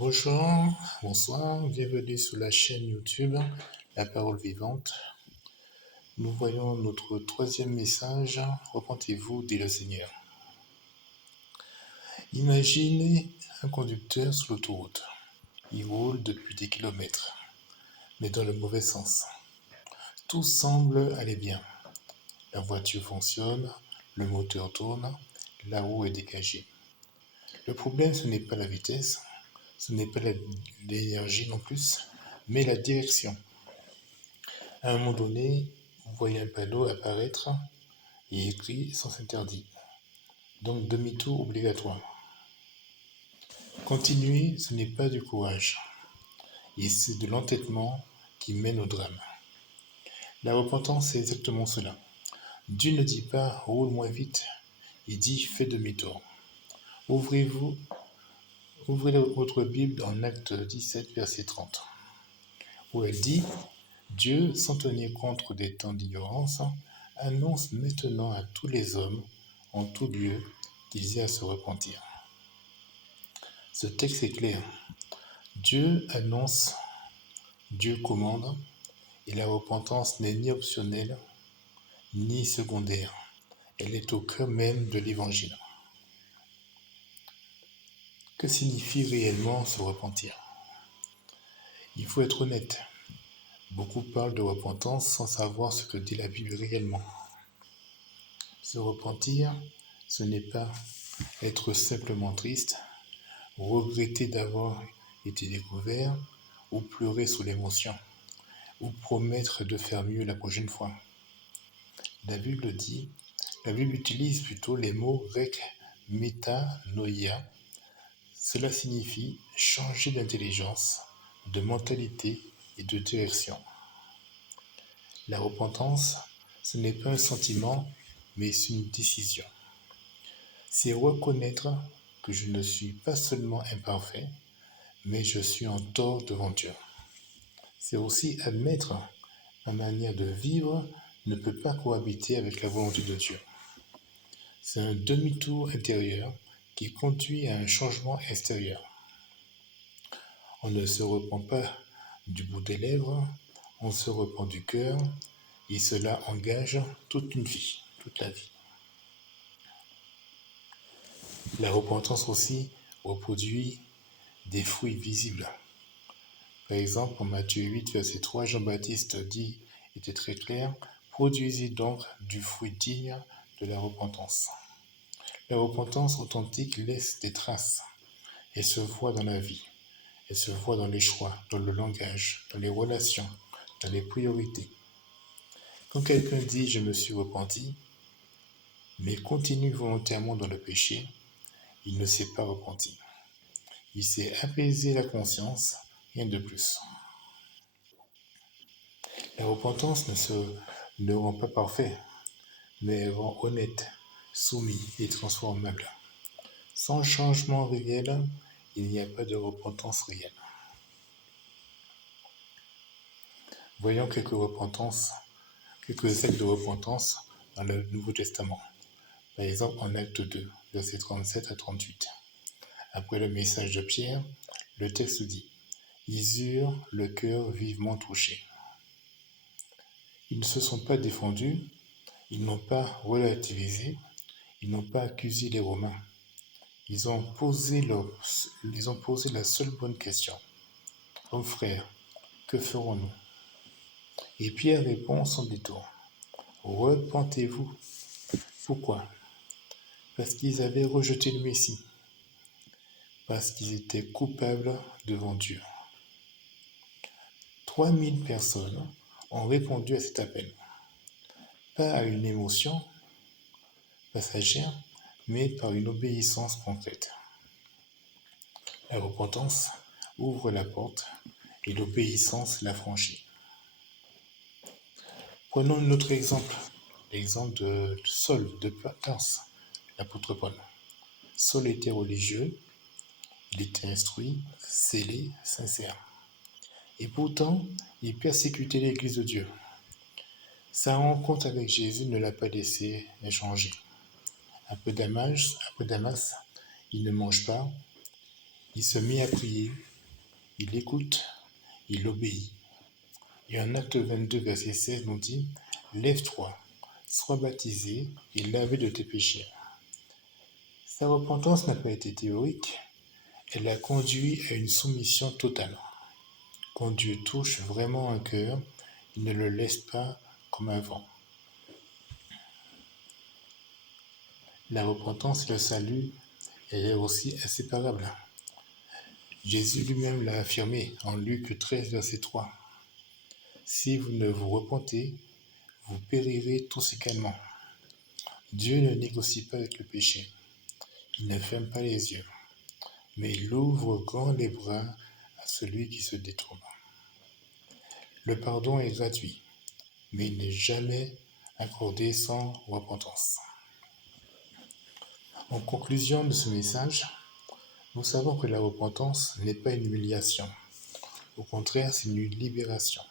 Bonjour, bonsoir, bienvenue sur la chaîne YouTube La Parole Vivante. Nous voyons notre troisième message. Repentez-vous, dit le Seigneur. Imaginez un conducteur sur l'autoroute. Il roule depuis des kilomètres, mais dans le mauvais sens. Tout semble aller bien. La voiture fonctionne, le moteur tourne, la roue est dégagée. Le problème, ce n'est pas la vitesse, ce n'est pas l'énergie non plus, mais la direction. À un moment donné, vous voyez un panneau apparaître et écrit sens interdit. Donc demi-tour obligatoire. Continuer, ce n'est pas du courage. Et c'est de l'entêtement qui mène au drame. La repentance, c'est exactement cela. Dieu ne dit pas roule moins vite, il dit fais demi-tour. Ouvrez votre Bible en Acte 17, verset 30, où elle dit Dieu, sans tenir compte des temps d'ignorance, annonce maintenant à tous les hommes, en tout lieu, qu'ils aient à se repentir. Ce texte est clair. Dieu annonce, Dieu commande, et la repentance n'est ni optionnelle, ni secondaire. Elle est au cœur même de l'Évangile. Que signifie réellement se repentir? Il faut être honnête. Beaucoup parlent de repentance sans savoir ce que dit la Bible réellement. Se repentir, ce n'est pas être simplement triste, regretter d'avoir été découvert, ou pleurer sous l'émotion, ou promettre de faire mieux la prochaine fois. La Bible utilise plutôt les mots grecs métanoïa. Cela signifie changer d'intelligence, de mentalité et de direction. La repentance, ce n'est pas un sentiment, mais c'est une décision. C'est reconnaître que je ne suis pas seulement imparfait, mais je suis en tort devant Dieu. C'est aussi admettre ma manière de vivre ne peut pas cohabiter avec la volonté de Dieu. C'est un demi-tour intérieur qui conduit à un changement extérieur. On ne se repent pas du bout des lèvres, on se repent du cœur, et cela engage toute une vie, toute la vie. La repentance aussi reproduit des fruits visibles. Par exemple, en Matthieu 8, verset 3, Jean-Baptiste était très clair, produisez donc du fruit digne de la repentance. La repentance authentique laisse des traces. Elle se voit dans la vie. Elle se voit dans les choix, dans le langage, dans les relations, dans les priorités. Quand quelqu'un dit « je me suis repenti », mais continue volontairement dans le péché, il ne s'est pas repenti. Il s'est apaisé la conscience, rien de plus. La repentance ne rend pas parfait, mais elle rend honnête, soumis et transformable. Sans changement réel, il n'y a pas de repentance réelle. Voyons quelques actes de repentance dans le Nouveau Testament. Par exemple, en Acte 2, versets 37 à 38. Après le message de Pierre, le texte dit « Ils eurent le cœur vivement touché. » Ils ne se sont pas défendus, ils n'ont pas relativisé, ils n'ont pas accusé les Romains. Ils ont posé la seule bonne question. « Hommes frères, que ferons-nous » Et Pierre répond sans détour. « Repentez-vous. » Pourquoi? Parce qu'ils avaient rejeté le Messie. Parce qu'ils étaient coupables devant Dieu. 3000 personnes ont répondu à cet appel. Pas à une émotion passagère, mais par une obéissance concrète. La repentance ouvre la porte et l'obéissance la franchit. Prenons un autre exemple, l'exemple de Saul de Tarse, l'apôtre Paul. Saul était religieux, il était instruit, scellé, sincère. Et pourtant, il persécutait l'Église de Dieu. Sa rencontre avec Jésus ne l'a pas laissé changer. Après Damas, il ne mange pas, il se mit à prier il écoute, il obéit. Et en Acte 22, verset 16 nous dit, lève-toi, sois baptisé et lavé de tes péchés. Sa repentance n'a pas été théorique, elle a conduit à une soumission totale. Quand Dieu touche vraiment un cœur, il ne le laisse pas comme avant. La repentance et le salut, elle est aussi inséparable. Jésus lui-même l'a affirmé en Luc 13, verset 3. Si vous ne vous repentez, vous périrez tous également. Dieu ne négocie pas avec le péché. Il ne ferme pas les yeux, mais il ouvre grand les bras à celui qui se détourne. Le pardon est gratuit, mais il n'est jamais accordé sans repentance. En conclusion de ce message, nous savons que la repentance n'est pas une humiliation. Au contraire, c'est une libération.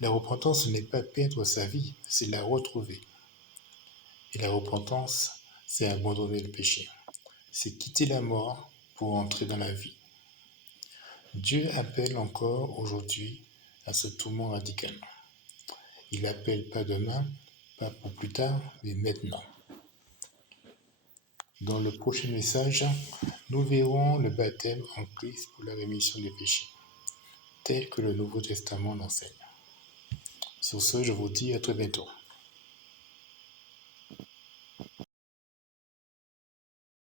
La repentance n'est pas perdre sa vie, c'est la retrouver. Et la repentance, c'est abandonner le péché. C'est quitter la mort pour entrer dans la vie. Dieu appelle encore aujourd'hui à ce tourment radical. Il appelle pas demain, pas pour plus tard, mais maintenant. Dans le prochain message, nous verrons le baptême en Christ pour la rémission des péchés, tel que le Nouveau Testament l'enseigne. Sur ce, je vous dis à très bientôt.